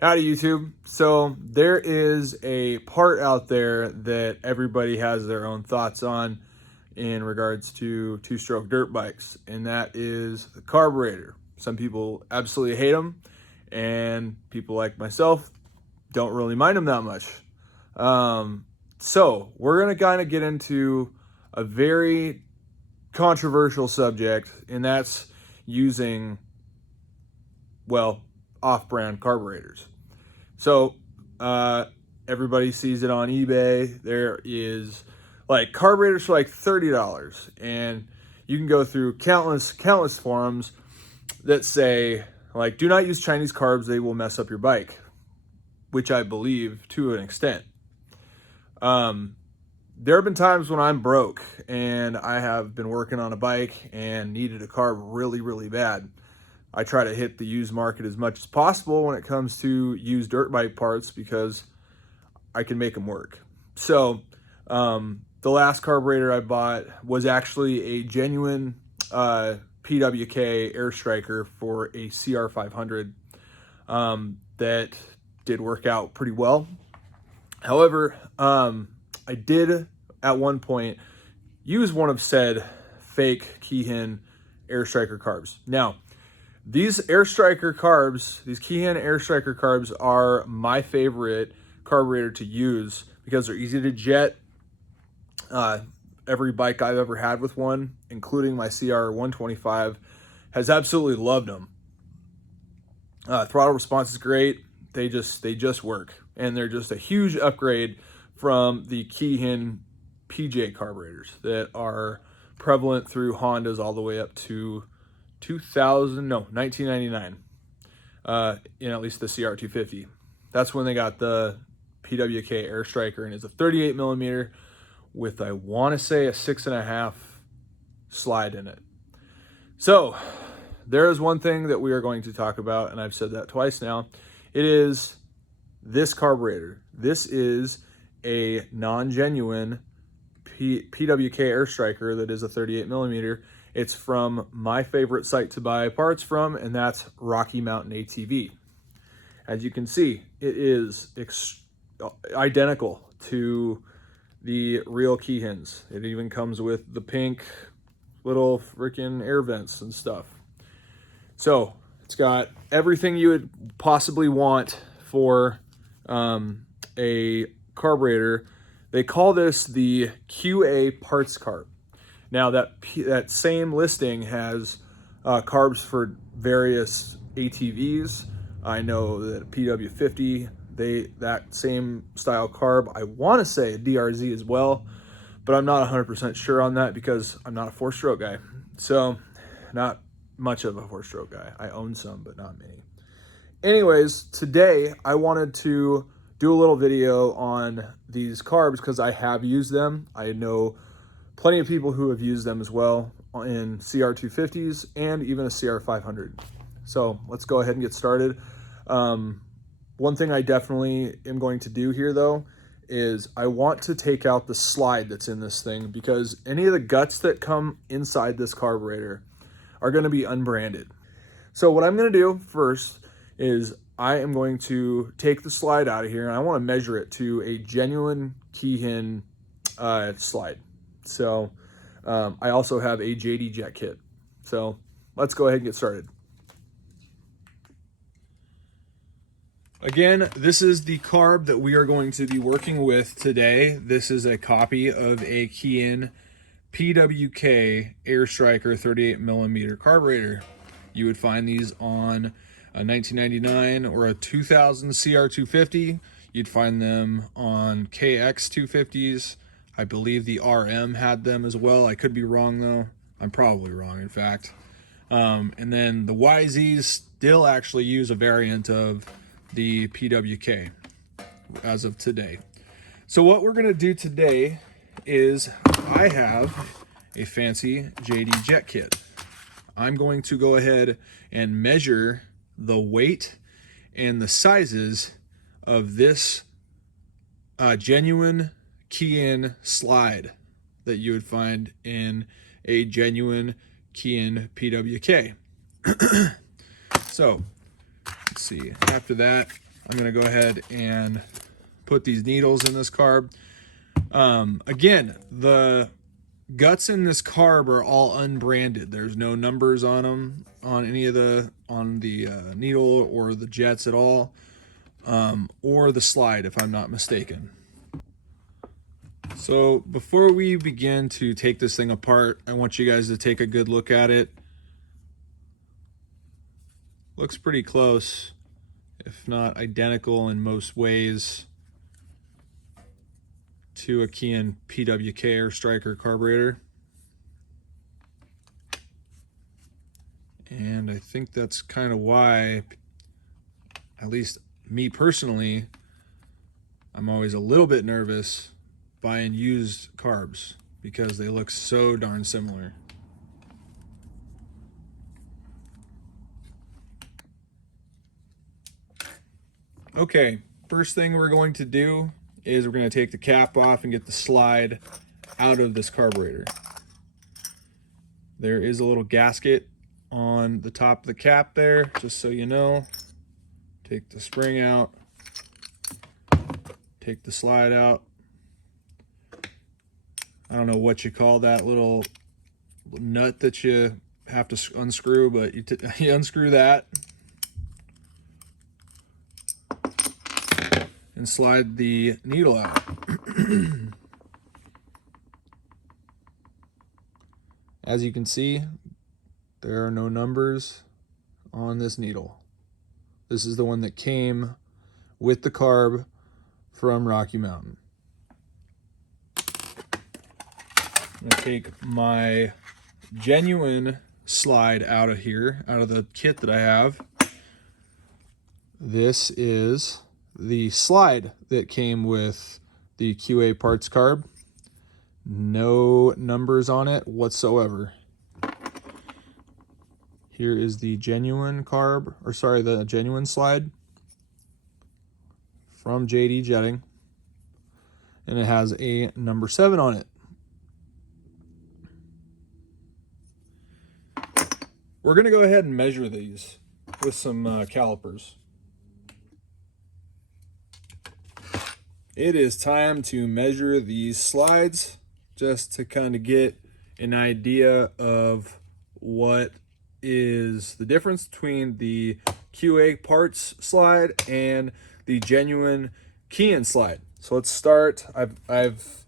Howdy YouTube. So there is a part out there that everybody has their own thoughts on in regards to two-stroke dirt bikes, and that is the carburetor. Some people absolutely hate them, and people like myself don't really mind them that much. So we're gonna kind of get into a very controversial subject, and that's using, well, off-brand carburetors. So everybody sees it on eBay. There is like carburetors for like $30, and you can go through countless forums that say like, do not use Chinese carbs, they will mess up your bike, which I believe to an extent. There have been times when I'm broke and I have been working on a bike and needed a carb really bad. I try to hit the used market as much as possible when it comes to used dirt bike parts because I can make them work. So the last carburetor I bought was actually a genuine PWK Airstriker for a CR500 that did work out pretty well. However, I did at one point use one of said fake Keihin Airstriker carbs. Now, these Airstriker carbs, these Keihin Airstriker carbs are my favorite carburetor to use because they're easy to jet. Every bike I've ever had with one, including my CR125, has absolutely loved them. Throttle response is great. They just work, and they're just a huge upgrade from the Keihin PJ carburetors that are prevalent through Hondas all the way up to 1999, in at least the CR250. That's when they got the PWK Airstriker, and it's a 38 millimeter with, I want to say, a 6.5 slide in it. So there is one thing that we are going to talk about, and I've said that twice now. It is this carburetor. This is a non-genuine PWK Airstriker that is a 38 millimeter. It's from my favorite site to buy parts from, and that's Rocky Mountain ATV. As you can see, it is identical to the real Keihins. It even comes with the pink little freaking air vents and stuff. So it's got everything you would possibly want for a carburetor. They call this the QA Parts Carb. Now that same listing has carbs for various ATVs. I know that PW50, that same style carb, I want to say a DRZ as well, but I'm not 100% sure on that because I'm not a four-stroke guy. So not much of a four-stroke guy. I own some, but not many. Anyways, today I wanted to do a little video on these carbs because I have used them. I know plenty of people who have used them as well in CR250s and even a CR500. So let's go ahead and get started. One thing I definitely am going to do here though is I want to take out the slide that's in this thing because any of the guts that come inside this carburetor are going to be unbranded. So what I'm going to do first is I am going to take the slide out of here, and I want to measure it to a genuine Keihin slide. So I also have a JD Jet kit. So let's go ahead and get started. Again, this is the carb that we are going to be working with today. This is a copy of a Keihin PWK Airstriker 38 millimeter carburetor. You would find these on a 1999 or a 2000 CR250. You'd find them on KX 250s. I believe the RM had them as well. I could be wrong though. I'm probably wrong, in fact. And then the YZs still actually use a variant of the PWK as of today. So what we're gonna do today is I have a fancy JD Jet kit. I'm going to go ahead and measure the weight and the sizes of this genuine Keihin slide that you would find in a genuine Keihin PWK. So let's see, after that I'm gonna go ahead and put these needles in this carb. Again, the guts in this carb are all unbranded. There's no numbers on them on any of the needle or the jets at all, or the slide, if I'm not mistaken. So before we begin to take this thing apart, I want you guys to take a good look at it. Looks pretty close, if not identical in most ways, to a Keihin PWK Airstriker carburetor. And I think that's kind of why, at least me personally, I'm always a little bit nervous buying used carbs because they look so darn similar. Okay, first thing we're going to do is we're going to take the cap off and get the slide out of this carburetor. There is a little gasket on the top of the cap there, just so you know. Take the spring out, take the slide out. I don't know what you call that little nut that you have to unscrew, but you unscrew that and slide the needle out. As you can see, there are no numbers on this needle. This is the one that came with the carb from Rocky Mountain. I'm gonna take my genuine slide out of here, out of the kit that I have. This is the slide that came with the QA Parts Carb. No numbers on it whatsoever. Here is the genuine carb, or sorry, the genuine slide from JD Jetting, and it has a number 7 on it. We're gonna go ahead and measure these with some calipers. It is time to measure these slides just to kind of get an idea of what is the difference between the QA Parts slide and the genuine Keihin slide. So let's start. I've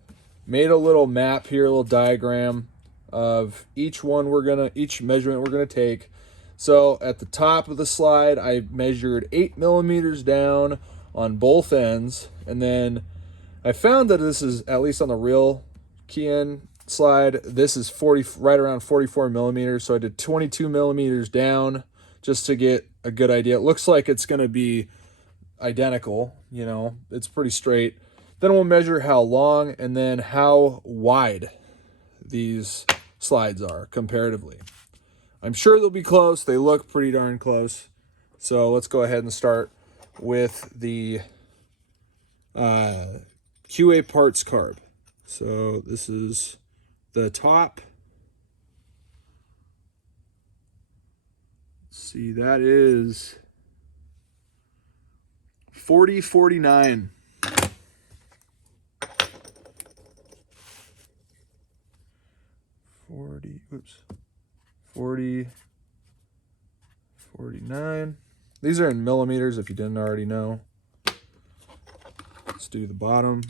made a little map here, a little diagram of each measurement we're gonna take. So at the top of the slide, I measured 8 millimeters down on both ends, and then I found that this is, at least on the real Keihin slide, this is right around 44 millimeters. So I did 22 millimeters down just to get a good idea. It looks like it's going to be identical, you know, it's pretty straight. Then we'll measure how long and then how wide these slides are comparatively. I'm sure they'll be close. They look pretty darn close. So let's go ahead and start with the QA Parts Carb. So this is the top. Let's see, that is 4049. 49. These are in millimeters if you didn't already know. Let's do the bottom.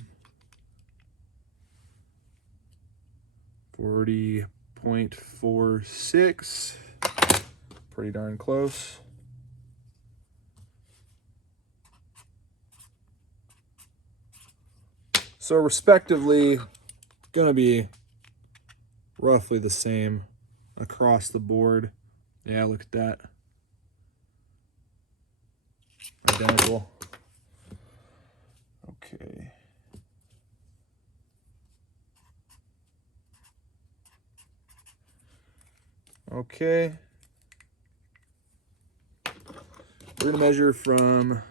40.46. Pretty darn close. So respectively, gonna be roughly the same across the board. Yeah, look at that. Identical. Okay. Okay. We're gonna measure from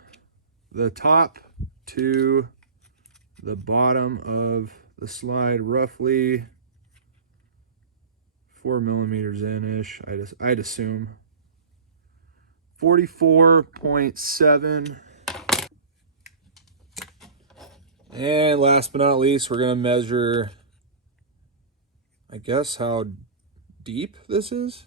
the top to the bottom of the slide, roughly 4 millimeters in-ish, I'd assume. 44.7. And last but not least, we're going to measure, I guess, how deep this is.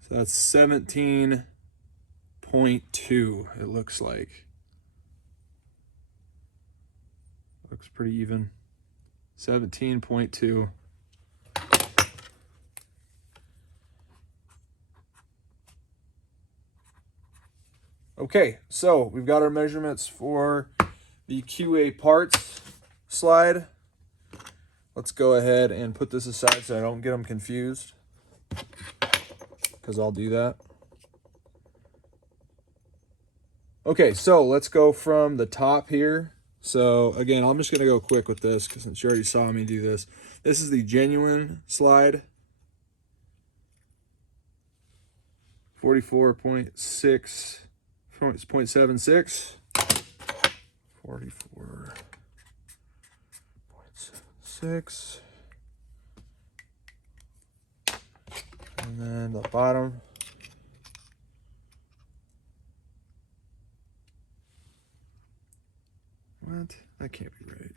So that's 17.2, it looks like. Looks pretty even. 17.2. Okay, so we've got our measurements for the QA parts slide. Let's go ahead and put this aside so I don't get them confused, because I'll do that. Okay, so let's go from the top here. So again, I'm just gonna go quick with this because since you already saw me do this. This is the genuine slide. 44.76. 44.76. And then the bottom. What? That can't be right.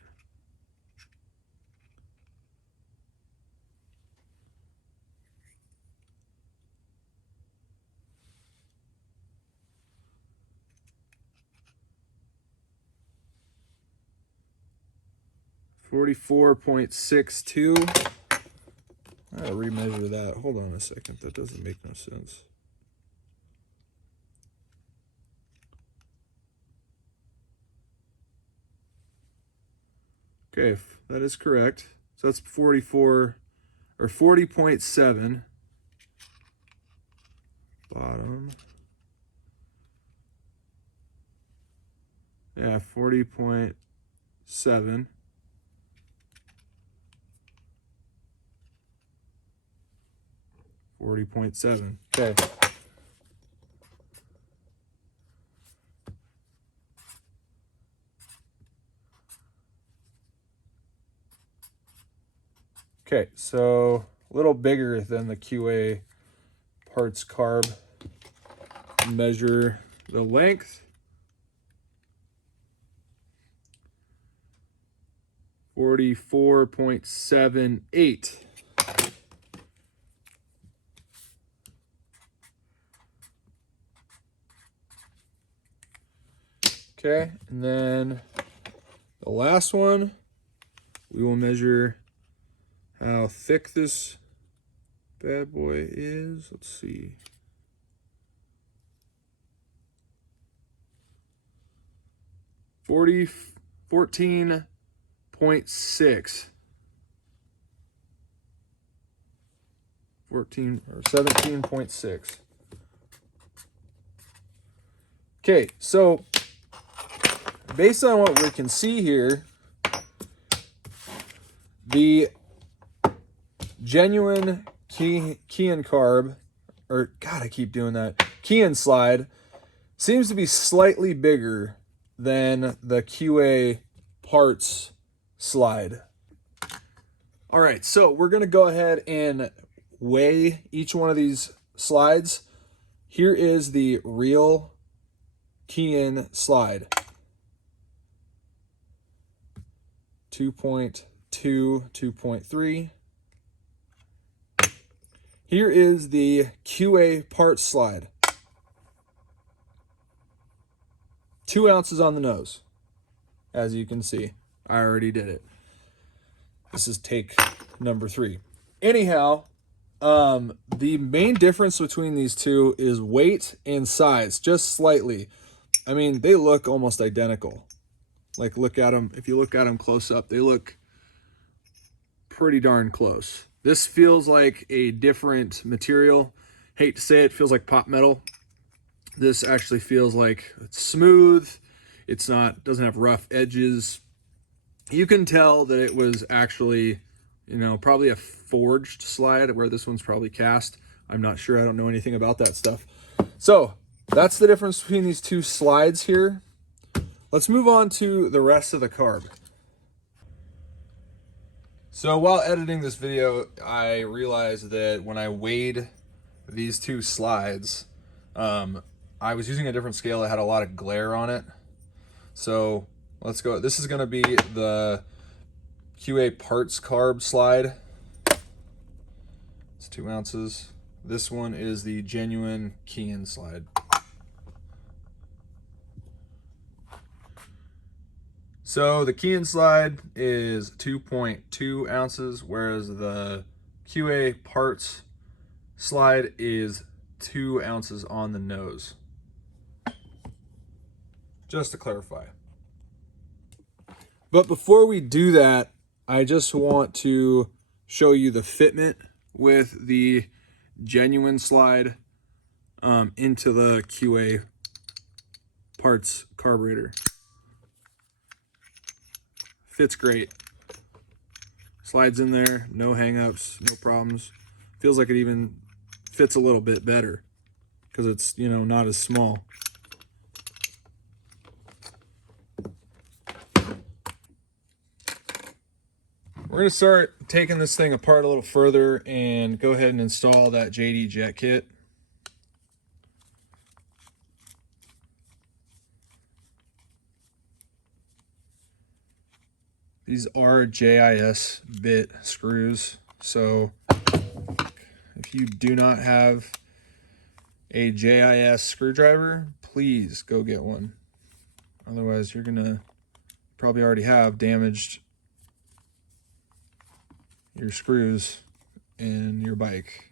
$44.62. I gotta remeasure that. Hold on a second. That doesn't make no sense. Okay, that is correct. So that's 44 or 40.7. Bottom. Yeah, 40.7. Okay. Okay, so a little bigger than the QA Parts Carb. Measure the length. 44.78. Okay, and then the last one, we will measure how thick this bad boy is. Let's see. 14.6. 14 or 17.6. Okay, so based on what we can see here, the genuine Keihin Carb, or God, I keep doing that, Keihin slide, seems to be slightly bigger than the QA parts slide. All right, so we're gonna go ahead and weigh each one of these slides. Here is the real Keihin slide. 2.2, 2.3. Here is the QA parts slide. 2 ounces on the nose. As you can see, I already did it. This is take number 3. Anyhow, the main difference between these two is weight and size, just slightly. I mean, they look almost identical. Like, look at them. If you look at them close up, they look pretty darn close. This feels like a different material. Hate to say it, feels like pop metal. This actually feels like it's smooth. It's not, doesn't have rough edges. You can tell that it was actually, you know, probably a forged slide, where this one's probably cast. I'm not sure. I don't know anything about that stuff. So that's the difference between these two slides here. Let's move on to the rest of the carb. So while editing this video, I realized that when I weighed these two slides, I was using a different scale that had a lot of glare on it. So Let's go. This is going to be the QA Parts Carb slide. It's 2 ounces. This one is the genuine Keihin slide. So the Keihin slide is 2.2 ounces, whereas the QA Parts slide is 2 ounces on the nose. Just to clarify. But before we do that, I just want to show you the fitment with the genuine slide into the QA Parts carburetor. Fits great. Slides in there, no hang-ups, no problems. Feels like it even fits a little bit better because it's, you know, not as small. We're going to start taking this thing apart a little further and go ahead and install that JD Jet Kit. These are JIS bit screws, so if you do not have a JIS screwdriver, please go get one. Otherwise, you're gonna probably already have damaged your screws in your bike.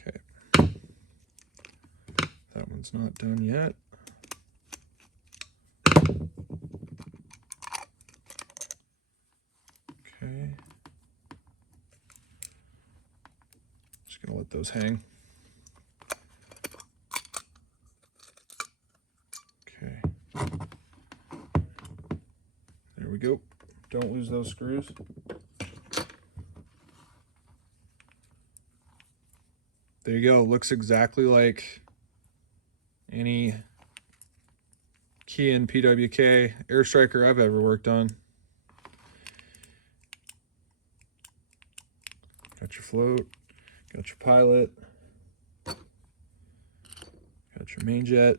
Okay, that one's not done yet. Okay. Just gonna let those hang. Okay. There we go. Don't lose those screws. There you go. Looks exactly like any Keihin PWK Airstriker I've ever worked on. Got your float, got your pilot, got your main jet.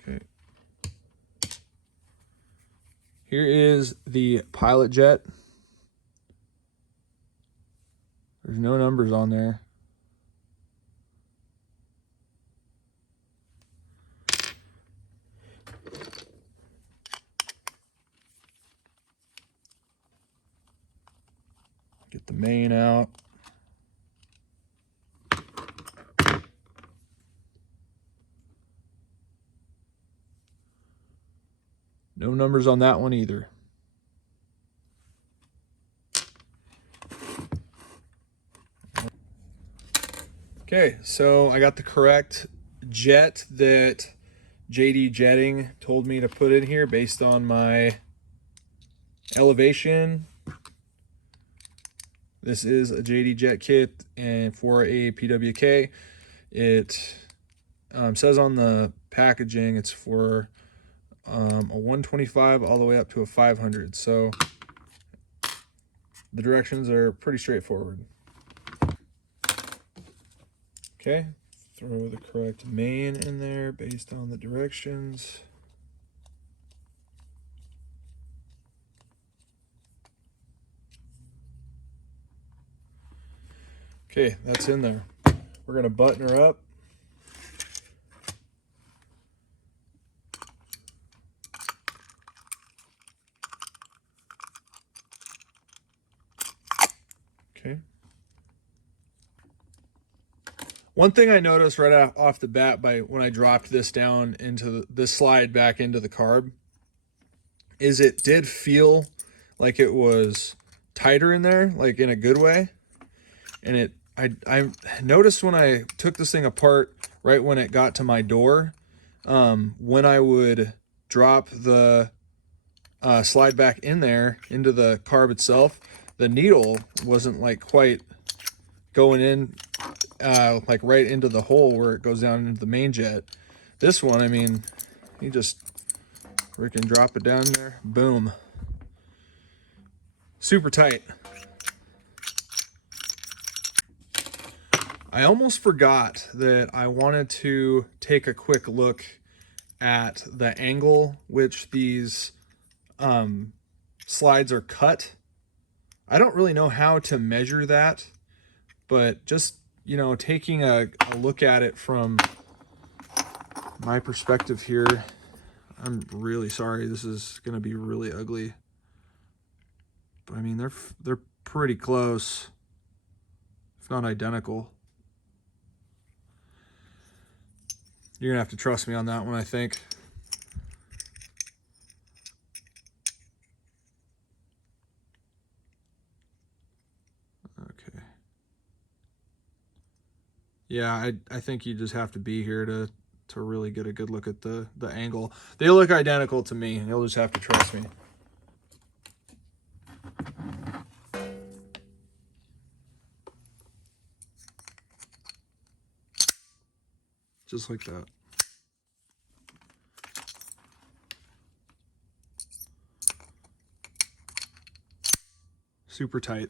Okay. Here is the pilot jet. There's no numbers on there. Get the main out. No numbers on that one either. Okay, so I got the correct jet that JD Jetting told me to put in here based on my elevation. This is a JD Jet Kit, and for a PWK, it says on the packaging it's for a 125 all the way up to a 500. So the directions are pretty straightforward. Okay, throw the correct main in there based on the directions. Okay, that's in there. We're gonna button her up. Okay. One thing I noticed right off the bat when I dropped this down into this slide back into the carb is it did feel like it was tighter in there, like in a good way. And I noticed when I took this thing apart, right when it got to my door, when I would drop the slide back in there into the carb itself, the needle wasn't like quite going in like right into the hole where it goes down into the main jet. This one, I mean, you just freaking drop it down there, boom. Super tight. I almost forgot that I wanted to take a quick look at the angle which these slides are cut. I don't really know how to measure that, but just, you know, taking a look at it from my perspective here, I'm really sorry. This is going to be really ugly. But I mean, they're pretty close, if not identical. You're going to have to trust me on that one, I think. Okay. Yeah, I think you just have to be here to really get a good look at the angle. They look identical to me. You'll just have to trust me. Just like that. Super tight.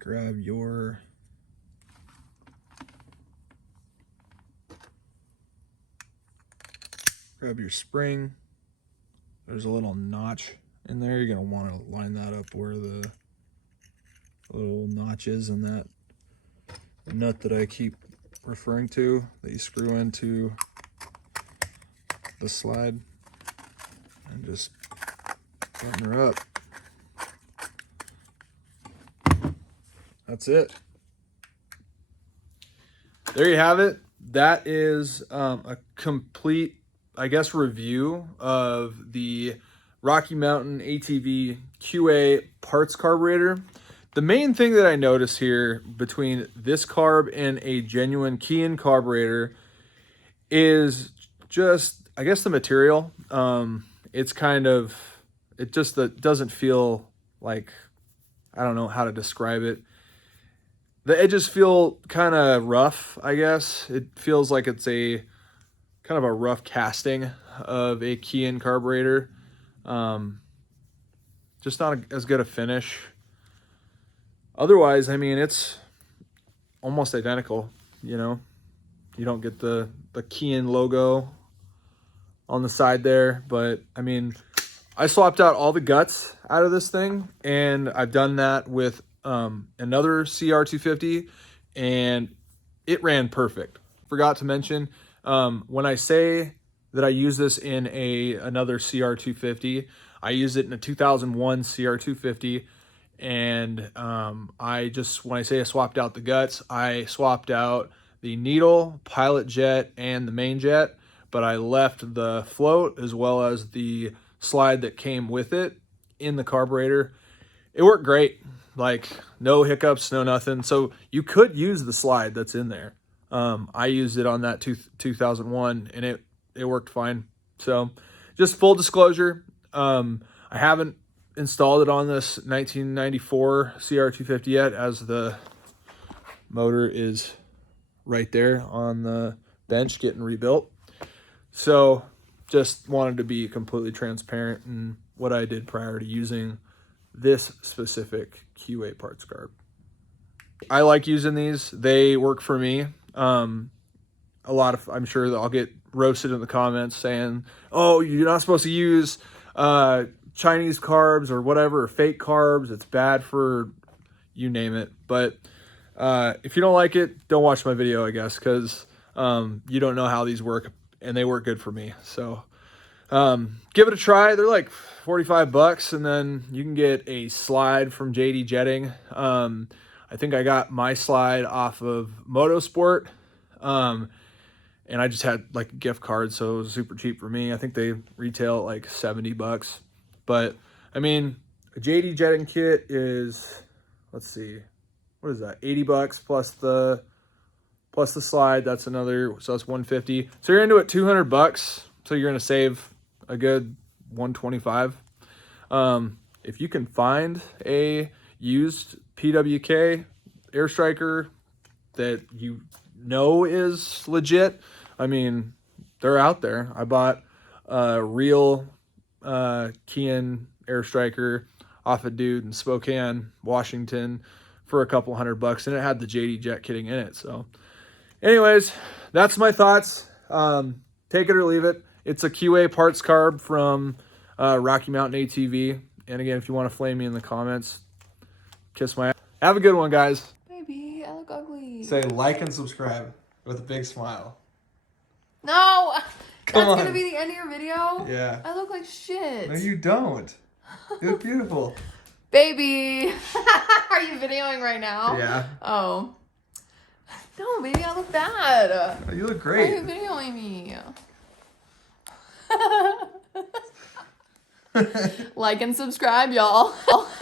Grab your spring. There's a little notch in there. You're going to want to line that up where the little notch is in that nut that I keep referring to, that you screw into the slide, and just button her up. That's it. There you have it. That is a complete, I guess, review of the Rocky Mountain ATV QA parts carburetor. The main thing that I notice here between this carb and a genuine Keihin carburetor is just, I guess, the material. It's kind of, it just doesn't feel like, I don't know how to describe it. The edges feel kind of rough, I guess. It feels like it's a kind of a rough casting of a Keihin carburetor. Just not as good a finish. Otherwise, I mean, it's almost identical, you know. You don't get the Keihin logo on the side there, but I mean, I swapped out all the guts out of this thing, and I've done that with another CR250, and it ran perfect. Forgot to mention, when I say that I use this in another CR250, I use it in a 2001 CR250, and I just, when I say I swapped out the guts, I swapped out the needle, pilot jet, and the main jet, but I left the float as well as the slide that came with it in the carburetor. It worked great. Like, no hiccups, no nothing. So you could use the slide that's in there. I used it on that 2001, and it worked fine. So just full disclosure, I haven't installed it on this 1994 CR250 yet, as the motor is right there on the bench getting rebuilt. So just wanted to be completely transparent in what I did prior to using this specific QA parts carb. I like using these. They work for me. I'm sure that I'll get roasted in the comments saying, oh, you're not supposed to use Chinese carbs or whatever, or fake carbs. It's bad for you name it. But if you don't like it, don't watch my video, I guess, because you don't know how these work, and they work good for me. So give it a try. They're like $45, and then you can get a slide from JD Jetting. I think I got my slide off of Motorsport, and I just had like a gift card, so it was super cheap for me. I think they retail at like $70. But I mean, a JD Jetting kit is, let's see, what is that? $80 plus the slide. That's another, so that's $150. So you're into it $200. So you're gonna save a good $125. if you can find a used PWK Airstriker that you know is legit, I mean, they're out there. I bought a real Keihin Airstriker off a dude in Spokane, Washington for a couple $100, and it had the JD Jet kitting in it. So anyways, that's my thoughts. Take it or leave it. It's a QA Parts Carb from Rocky Mountain ATV. And again, if you want to flame me in the comments, kiss my ass. Have a good one, guys. Baby, I look ugly. Say like and subscribe with a big smile. No! Come on. That's gonna be the end of your video? Yeah. I look like shit. No, you don't. You look beautiful. Baby! Are you videoing right now? Yeah. Oh. No, baby, I look bad. Oh, you look Why are great. you videoing me? Like and subscribe, y'all.